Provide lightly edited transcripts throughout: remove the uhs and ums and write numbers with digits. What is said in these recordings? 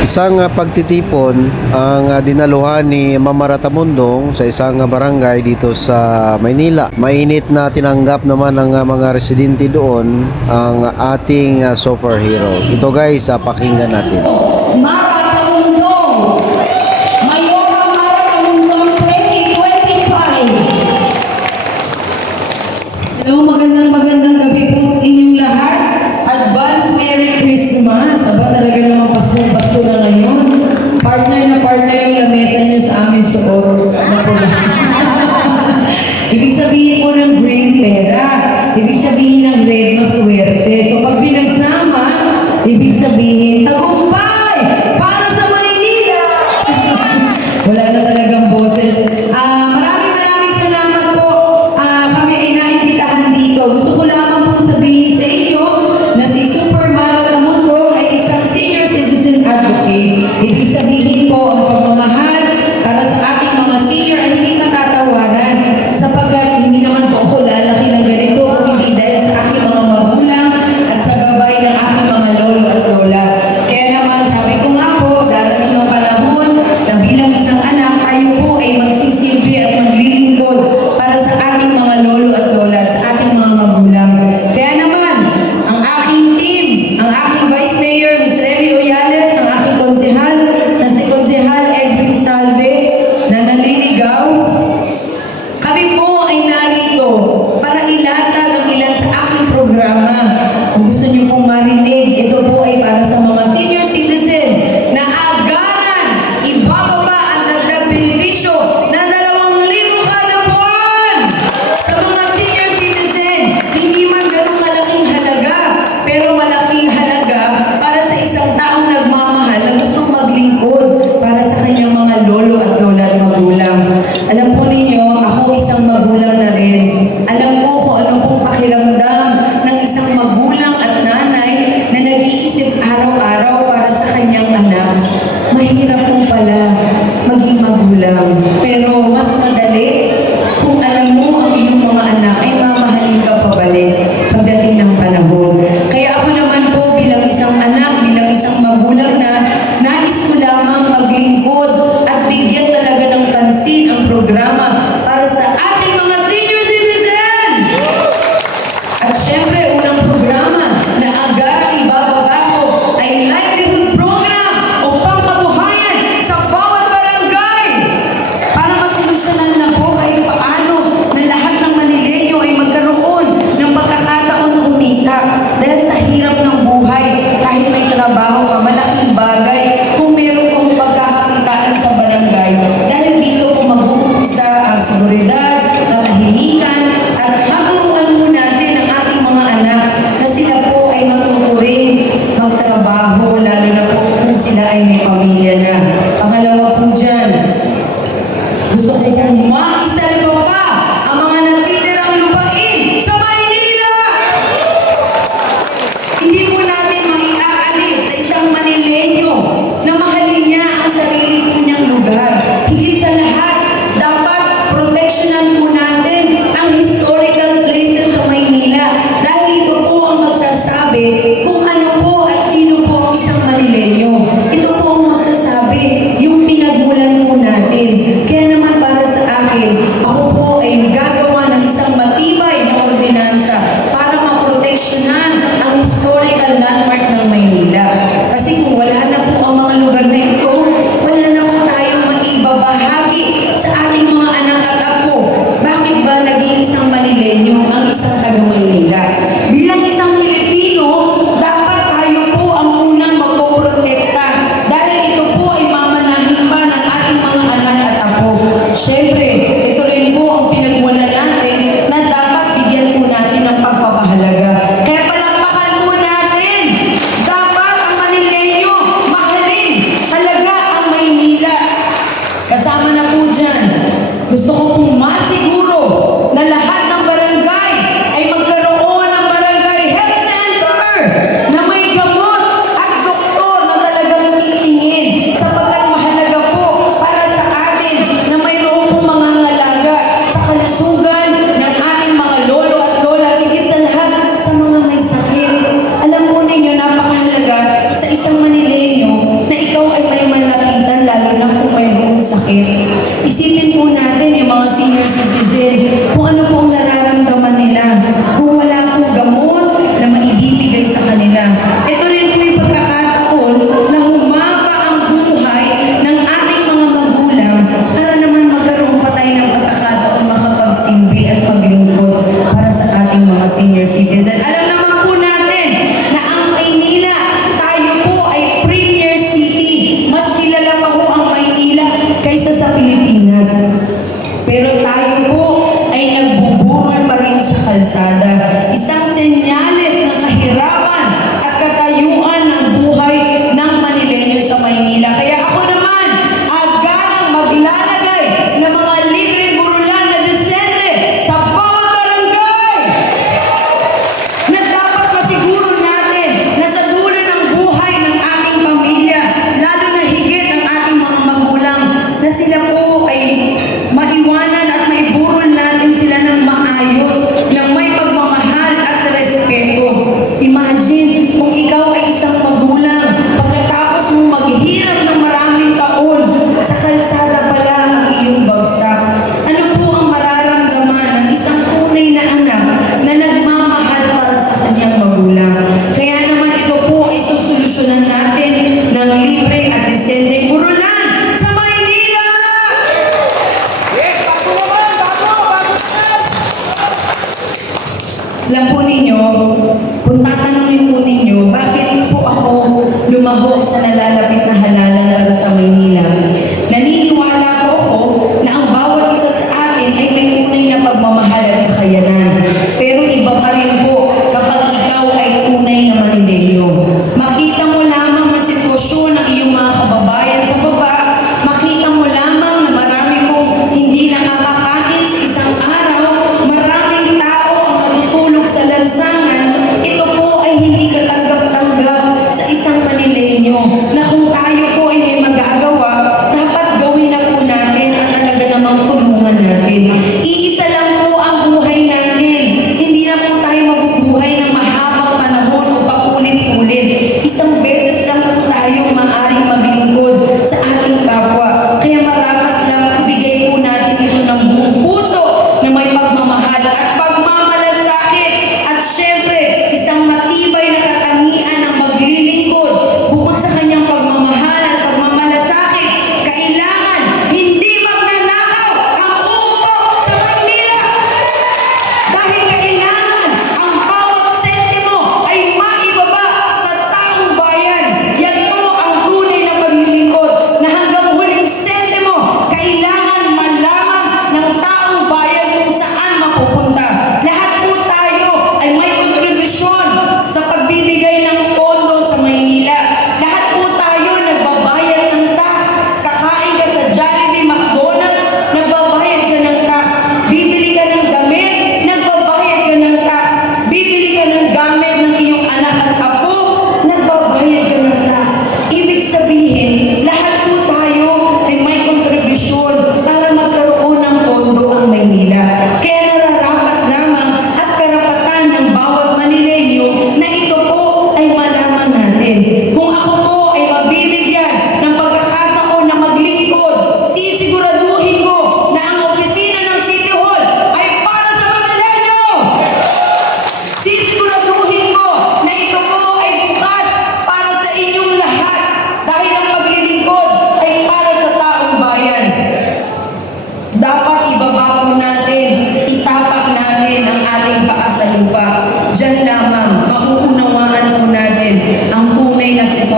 Isang pagtitipon ang dinaluhan ni Mama Ratamundong sa isang barangay dito sa Maynila. Mainit na tinanggap naman ng mga residente doon ang ating superhero. Ito guys, pakinggan natin. Mara Tamundong, Mayora Mara Tamundong 2025. Hello, magandang gabi po sa inyong lahat. Advance Merry Christmas. Aba, talaga naman Pasko na ngayon. Partner na partner yung lamesa niyo sa aming suot na pula. Ibig sabihin po ng green pera. Ibig sabihin ng red maswerte. So pag pinagsama, ibig sabihin tagumpay para sa Maynila. Wala na talagang boses. Maraming salamat po. Kami ay naimbitahan dito. Gusto ko lamang pong sabihin sa inyo na si Super Mara Tamundong ay isang senior citizen advocate. Ibig sabihin po ang pagmamahal para sa ating mga senior ay hindi matatawaran sapagkat hindi naman po ako lalaki ng ganito kung hindi dahil sa aking mga magulang at sa gabay ng aking mga lolo at lola. Kaya naman sabi ko nga po, darating ang panahon na bilang isang anak, tayo po ay magsisilbi at maglilingkod para sa ating mga lolo at lola, sa ating mga magulang. Kaya naman, ang aking team, ang aking Vice Mayor, Ms. Remy Oyales, ang aking konsehal, na si Konsehal Edwin Salve, na naliligaw, kami po ay narito para ilatag ang ilan sa aking programa. Kung gusto niyo pong marinig, ito po ay para sa mga senior citizen na agaran, ibababa ang dagdag benepisyo na 2,000 kada buwan. Sa mga senior citizen, hindi man ganun malaking halaga, pero malaking halaga para sa isang taong nagmamahal na gustong maglingkod para sa kanyang mga lolo at lola at magulang. Alam po ninyo, ako isang magulang na rin. Alam ko kung ano pong pakiramdam ng isang magulang at nanay na nag-iisip araw-araw para sa kanyang anak. Mahirap po pala maging magulang. Pero mas madali kung alam mo ang iyong mga anak ay mamahalin ka pabalik pagdating ng panahon. Kaya ako naman po bilang isang anak, bilang isang magulang na nais ko lamang maglingkod at bigyan talaga ng pansin ang programa para sa ating mga senior citizen. At syempre, unang programa na agad ibababa ko ay livelihood program o pangkabuhayan sa bawat barangay para masolusyonan na po kahit paano na lahat ng Manileño ay magkaroon ng pagkakataon na umita dahil sa hirap ng buhay. Kahit may trabaho ka, malaking bagay kung meron kong pagkakakitaan sa barangay dahil dito po mag-uumpisa ang seguridad, katahimikan at haturuan mo natin ang ating mga anak na sila po ay matuturing magtrabaho lalo na po kung sila ay may pamilya na. Pangalawa po dyan, gusto ko pong maisalba pa ang mga natitirang lupain sa Maynila. Hindi po natin maiaalis sa isang Manileño na mahalin niya ang sarili po niyang lugar. Higit sa lahat, dapat proteksyonan po natin ang historical places sa Maynila dahil ito po ang magsasabi kung ano po at sino po ang isang Manileño. Ito po ang magsasabi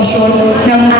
sitwasyon ng